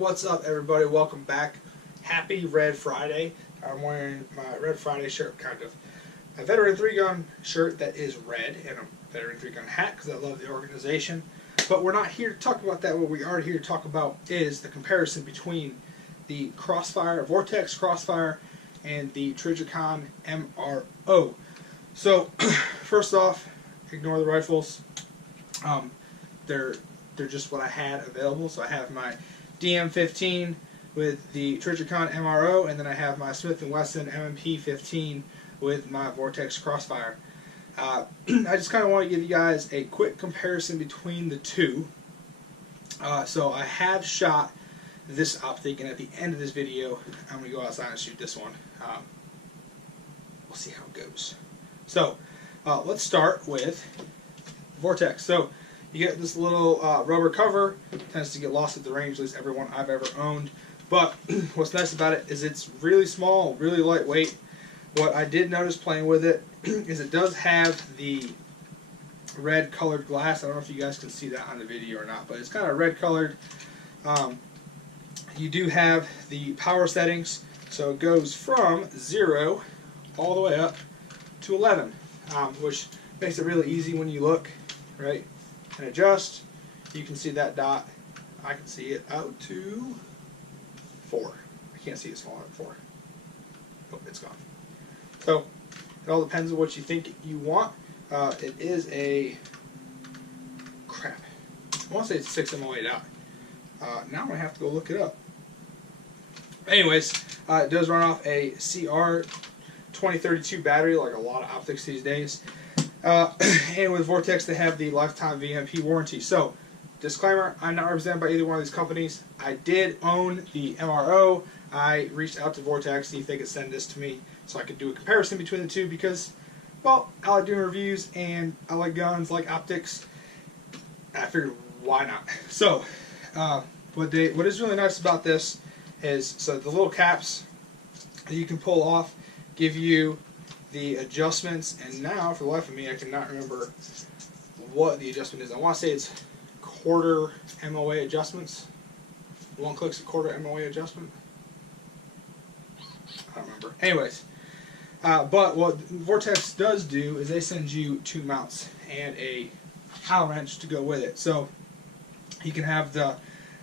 What's up, everybody? Welcome back. Happy Red Friday. I'm wearing my Red Friday shirt, kind of. A Veteran 3-Gun shirt that is red, and a Veteran 3-Gun hat because I love the organization. But we're not here to talk about that. What we are here to talk about is the comparison between the Crossfire, Vortex Crossfire, and the Trijicon MRO. So, first off, ignore the rifles. They're just what I had available. So I have my DM15 with the Trijicon MRO, and then I have my Smith & Wesson M&P15 with my Vortex Crossfire. I just kind of want to give you guys a quick comparison between the two. So I have shot this optic, and at the end of this video, I'm going to go outside and shoot this one. We'll see how it goes. So let's start with Vortex. So you get this little rubber cover. It tends to get lost at the range, at least every one I've ever owned. But what's nice about it is it's really small, really lightweight. What I did notice playing with it is it does have the red colored glass. I don't know if you guys can see that on the video or not, but it's kind of red colored. You do have the power settings, so it goes from 0 all the way up to 11, which makes it really easy when you look, right, and adjust. You can see that dot. I can see it out to 4. I can't see it smaller than 4. Nope, it's gone. So it all depends on what you think you want. It is a crap. I want to say it's 6 MOA dot. Now I'm gonna have to go look it up. Anyways, it does run off a CR 2032 battery, like a lot of optics these days. And with Vortex, they have the lifetime VMP warranty. So, disclaimer: I'm not represented by either one of these companies. I did own the MRO. I reached out to Vortex to see if they could send this to me so I could do a comparison between the two because, well, I like doing reviews and I like guns, like optics. I figured, why not? So, what is really nice about this is, so the little caps that you can pull off give you the adjustments, and now, for the life of me, I cannot remember what the adjustment is. I want to say it's quarter MOA adjustments. One click's a quarter MOA adjustment. I don't remember. Anyways, but what Vortex does do is they send you 2 mounts and a Allen wrench to go with it. So you can have the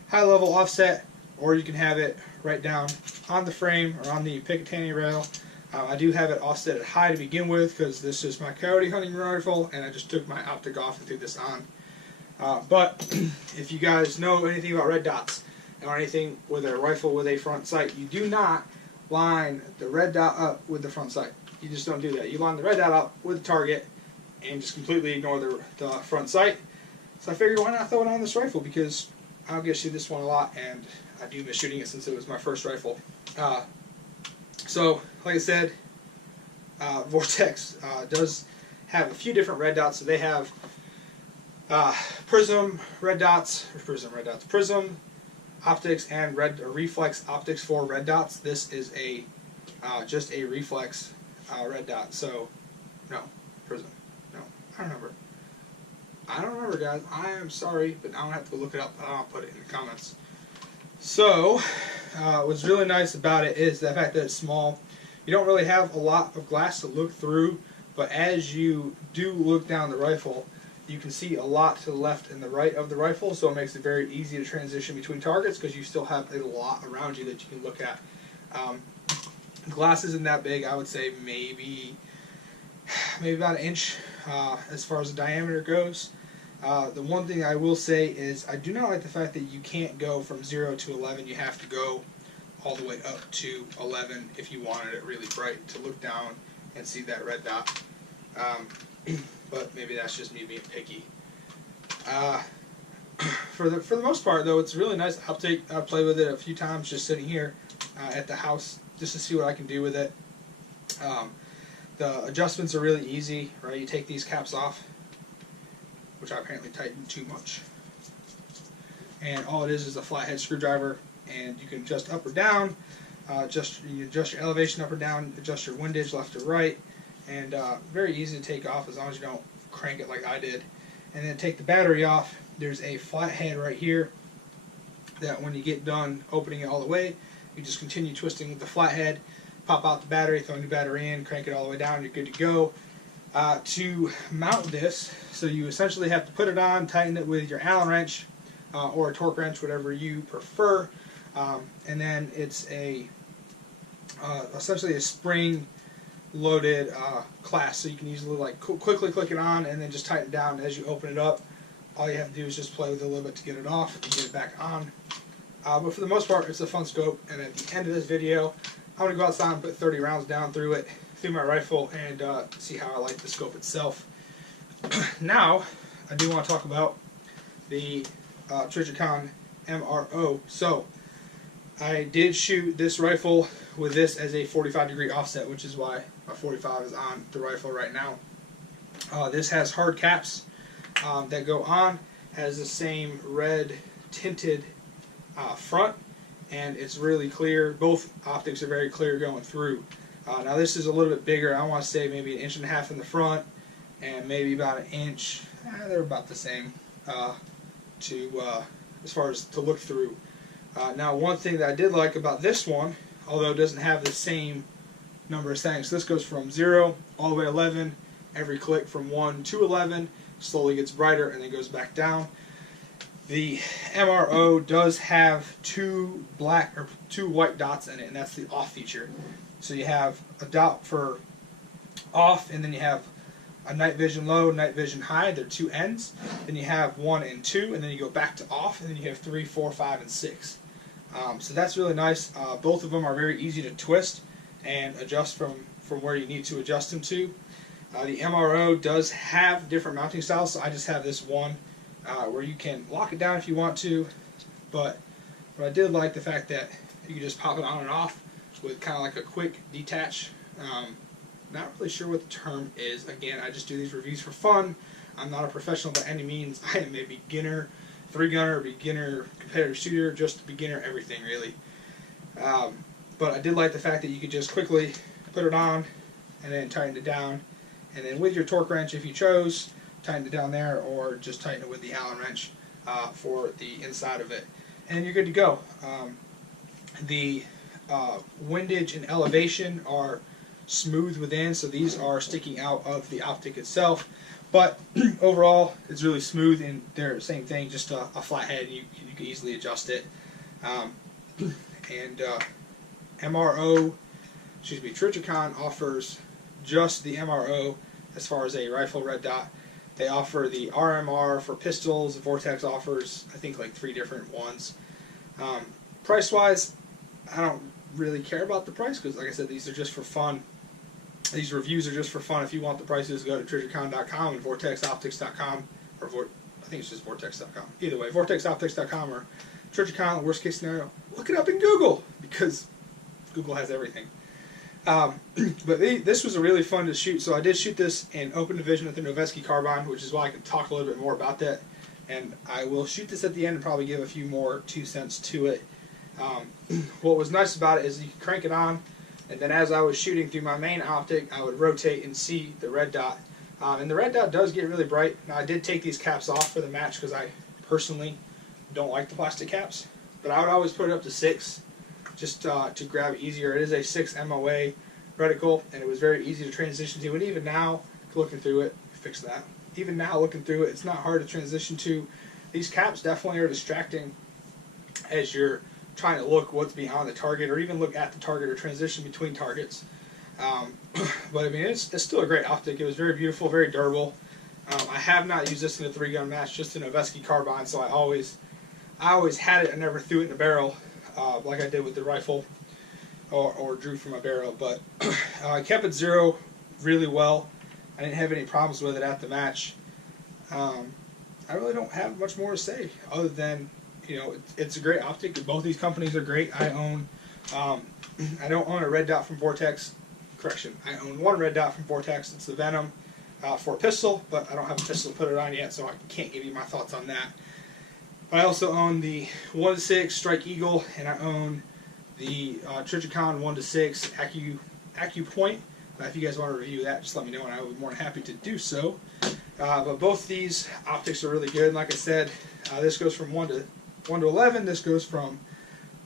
high level offset, or you can have it right down on the frame or on the Picatinny rail. I do have it offset at high to begin with because this is my coyote hunting rifle, and I just took my optic off and threw this on. But if you guys know anything about red dots or anything with a rifle with a front sight, you do not line the red dot up with the front sight. You just don't do that. You line the red dot up with the target and just completely ignore the front sight. So I figured, why not throw it on this rifle, because I'll get to shoot this one a lot, and I do miss shooting it since it was my first rifle. So, like I said, Vortex does have a few different red dots. So they have prism red dots, prism optics, and reflex optics for red dots. This is a just a reflex red dot. So, no, prism. No, I don't remember. I don't remember, guys. I am sorry, but I'm gonna have to go look it up. I'll put it in the comments. So, what's really nice about it is the fact that it's small. You don't really have a lot of glass to look through, but as you do look down the rifle, you can see a lot to the left and the right of the rifle, so it makes it very easy to transition between targets because you still have a lot around you that you can look at. Glass isn't that big. I would say maybe about an inch as far as the diameter goes. The one thing I will say is I do not like the fact that you can't go from 0 to 11. You have to go all the way up to 11 if you wanted it really bright to look down and see that red dot. But maybe that's just me being picky. For the most part, though, it's really nice optic. I played with it a few times just sitting here at the house just to see what I can do with it. The adjustments are really easy, right? You take these caps off, which I apparently tightened too much, and all it is a flathead screwdriver, and you can adjust up or down. You adjust your elevation up or down, adjust your windage left or right, and very easy to take off as long as you don't crank it like I did. And then take the battery off. There's a flathead right here that when you get done opening it all the way, you just continue twisting with the flathead, pop out the battery, throw a new battery in, crank it all the way down, you're good to go. To mount this, so you essentially have to put it on, tighten it with your Allen wrench or a torque wrench, whatever you prefer, and then it's essentially a spring loaded clasp, so you can easily like quickly click it on and then just tighten it down as you open it up. All you have to do is just play with it a little bit to get it off and get it back on. But for the most part, it's a fun scope, and at the end of this video, I'm going to go outside and put 30 rounds down through my rifle, and see how I like the scope itself. Now, I do want to talk about the Trijicon MRO. So, I did shoot this rifle with this as a 45-degree offset, which is why my 45 is on the rifle right now. This has hard caps that go on, has the same red tinted front, and it's really clear. Both optics are very clear going through. Now this is a little bit bigger. I want to say maybe 1.5 inches in the front and maybe about 1 inch. They're about the same as far as to look through. Now one thing that I did like about this one, although it doesn't have the same number of settings, this goes from 0 all the way to 11. Every click from 1 to 11 slowly gets brighter and then goes back down. The MRO does have two white dots in it, and that's the off feature. So you have a dot for off, and then you have a night vision low, night vision high. They're two ends. Then you have 1 and 2, and then you go back to off, and then you have 3, 4, 5, and 6. So that's really nice. Both of them are very easy to twist and adjust from where you need to adjust them to. The MRO does have different mounting styles, so I just have this one where you can lock it down if you want to, but I did like the fact that you can just pop it on and off with kind of like a quick detach. Not really sure what the term is. Again, I just do these reviews for fun. I'm not a professional by any means. I am a beginner 3-gunner, beginner competitive shooter, just a beginner everything really. But I did like the fact that you could just quickly put it on and then tighten it down, and then with your torque wrench, if you chose, tighten it down there, or just tighten it with the Allen wrench for the inside of it, and you're good to go. The windage and elevation are smooth within, so these are sticking out of the optic itself, but overall it's really smooth, and they're the same thing, just a flathead. You can easily adjust it. Trijicon offers just the MRO as far as a rifle red dot. They offer the RMR for pistols. Vortex offers, I think, like 3 different ones. Price-wise, I don't really care about the price because, like I said, these are just for fun. These reviews are just for fun. If you want the prices, go to Trijicon.com and VortexOptics.com, or I think it's just Vortex.com. Either way, VortexOptics.com or Trijicon. Worst case scenario, look it up in Google because Google has everything. But this was a really fun to shoot. So I did shoot this in open division with the Noveske carbine, which is why I can talk a little bit more about that. And I will shoot this at the end and probably give a few more 2 cents to it. What was nice about it is you can crank it on, and then as I was shooting through my main optic, I would rotate and see the red dot. And the red dot does get really bright. Now I did take these caps off for the match because I personally don't like the plastic caps, but I would always put it up to 6 just to grab it easier. It is a 6 MOA reticle, and it was very easy to transition to, and even now looking through it, fix that. Even now looking through it, it's not hard to transition to. These caps definitely are distracting as you're trying to look what's behind the target, or even look at the target, or transition between targets. But I mean, it's still a great optic. It was very beautiful, very durable. I have not used this in a 3-gun match, just a Noveske carbine, so I always had it. I never threw it in a barrel like I did with the rifle, or drew from a barrel. But I kept it 0 really well. I didn't have any problems with it at the match. I really don't have much more to say other than, you know, it's a great optic. Both these companies are great. I don't own a red dot from Vortex. Correction, I own 1 red dot from Vortex. It's the Venom for a pistol, but I don't have a pistol to put it on yet, so I can't give you my thoughts on that. But I also own the 1-6 Strike Eagle, and I own the Trijicon 1-6 AccuPoint. If you guys want to review that, just let me know, and I would be more than happy to do so. But both these optics are really good. And like I said, this goes from 1 1 to 11, this goes from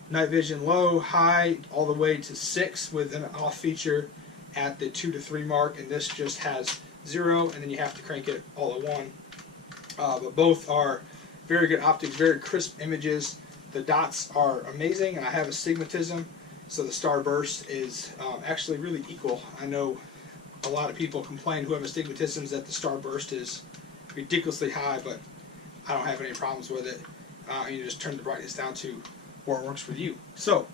night vision low, high, all the way to 6 with an off feature at the 2 to 3 mark, and this just has 0, and then you have to crank it all at 1. But both are very good optics, very crisp images. The dots are amazing, and I have astigmatism, so the starburst is actually really equal. I know a lot of people complain who have astigmatisms that the starburst is ridiculously high, but I don't have any problems with it. You just turn the brightness down to where it works for you. So,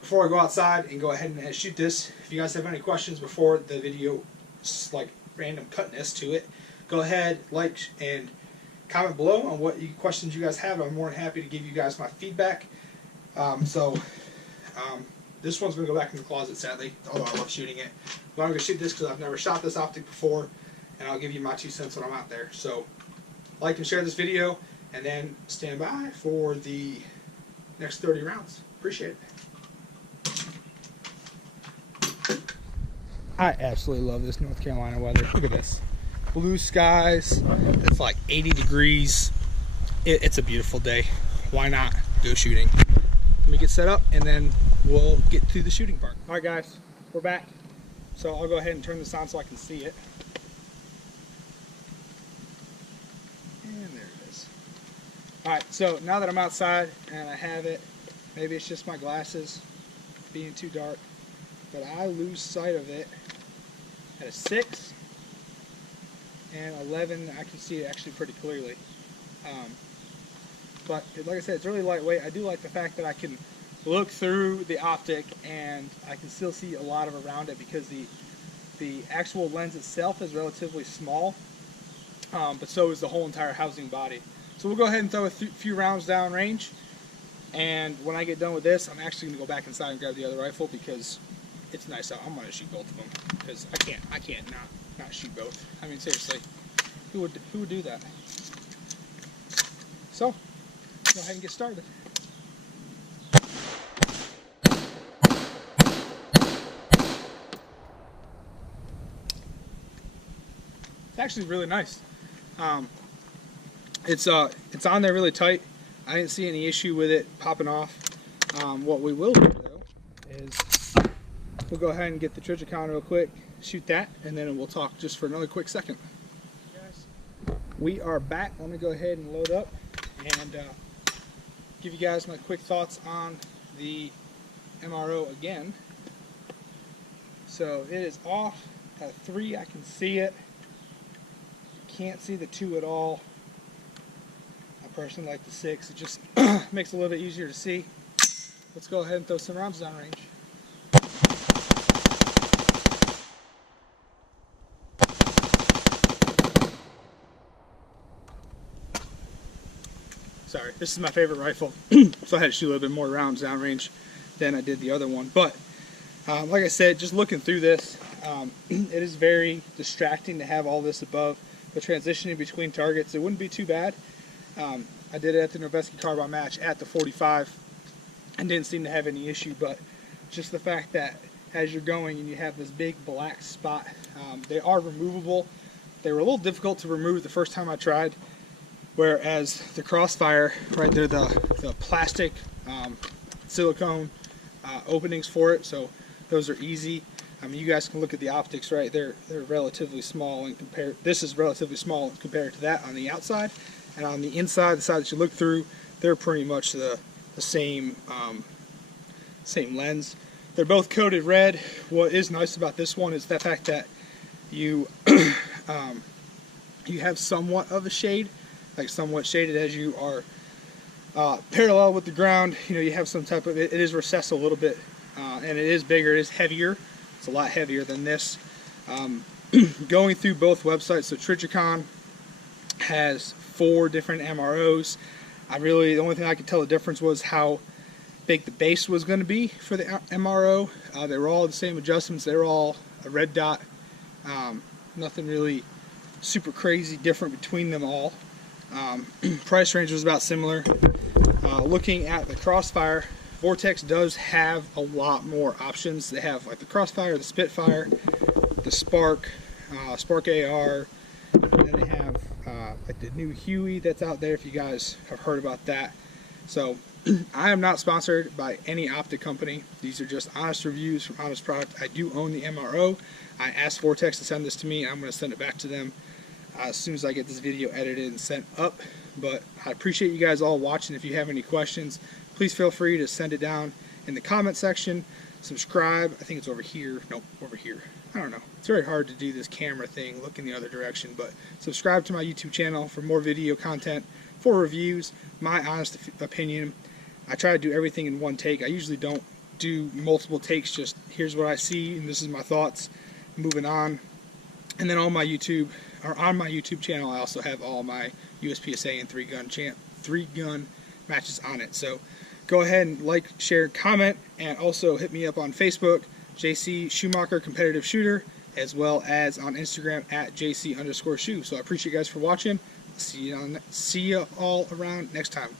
before I go outside and go ahead and shoot this, if you guys have any questions before the video, like random cutness to it, go ahead, like, and comment below on what questions you guys have. I'm more than happy to give you guys my feedback. This one's going to go back in the closet, sadly, although I love shooting it. But I'm going to shoot this because I've never shot this optic before, and I'll give you my 2 cents when I'm out there. So, like and share this video, and then stand by for the next 30 rounds. Appreciate it. I absolutely love this North Carolina weather. Look at this. Blue skies. It's like 80 degrees. It's a beautiful day. Why not go shooting? Let me get set up, and then we'll get to the shooting part. All right, guys, we're back. So I'll go ahead and turn this on so I can see it. And there it is. All right, so now that I'm outside and I have it, maybe it's just my glasses being too dark, but I lose sight of it at a 6 and 11. I can see it actually pretty clearly. But like I said, it's really lightweight. I do like the fact that I can look through the optic and I can still see a lot of around it because the actual lens itself is relatively small, but so is the whole entire housing body. So we'll go ahead and throw a few rounds down range, and when I get done with this, I'm actually going to go back inside and grab the other rifle because it's nice out. I'm going to shoot both of them because I can't not shoot both. I mean, seriously, who would do that? So, go ahead and get started. It's actually really nice. It's on there really tight. I didn't see any issue with it popping off. What we will do though is we'll go ahead and get the Trijicon real quick, shoot that, and then we'll talk just for another quick second. Guys, we are back. Let me go ahead and load up and give you guys my quick thoughts on the MRO again. So it is off at 3. I can see it. Can't see the 2 at all. I personally like the 6. It just makes it a little bit easier to see. Let's go ahead and throw some rounds down range. Sorry, this is my favorite rifle, so I had to shoot a little bit more rounds downrange than I did the other one. But like I said, just looking through this, it is very distracting to have all this above. But transitioning between targets, it wouldn't be too bad. I did it at the Noveski Carbine match at the 45 and didn't seem to have any issue, but just the fact that as you're going and you have this big black spot, they are removable. They were a little difficult to remove the first time I tried, whereas the Crossfire, right there, the plastic silicone openings for it, so those are easy. I mean, you guys can look at the optics, right? They're relatively small, and this is relatively small compared to that on the outside, and on the inside, the side that you look through, they're pretty much the same same lens. They're both coated red. What is nice about this one is the fact that you you have somewhat of a shade, like somewhat shaded as you are parallel with the ground. You know, you have some type of, it is recessed a little bit, and it is bigger, it is heavier. It's a lot heavier than this. Going through both websites, so Trijicon has 4 different MROs. The only thing I could tell the difference was how big the base was going to be for the MRO. They were all the same adjustments. They were all a red dot. Nothing really super crazy different between them all. Price range was about similar. Looking at the Crossfire, Vortex does have a lot more options. They have like the Crossfire, the Spitfire, the Spark, Spark AR, and then they have like the new Huey that's out there, if you guys have heard about that. So I am not sponsored by any optic company. These are just honest reviews from honest product. I do own the MRO. I asked Vortex to send this to me, and I'm going to send it back to them as soon as I get this video edited and sent up. But I appreciate you guys all watching. If you have any questions, please feel free to send it down in the comment section. Subscribe. I think it's over here. Nope, over here. I don't know. It's very hard to do this camera thing, look in the other direction, but subscribe to my YouTube channel for more video content, for reviews, my honest opinion. I try to do everything in one take. I usually don't do multiple takes, just here's what I see and this is my thoughts, moving on. And then on my YouTube channel, I also have all my USPSA and 3-gun matches on it. So go ahead and like, share, comment, and also hit me up on Facebook, JC Schumacher Competitive Shooter, as well as on Instagram at JC_shoe. So I appreciate you guys for watching. See you all around next time.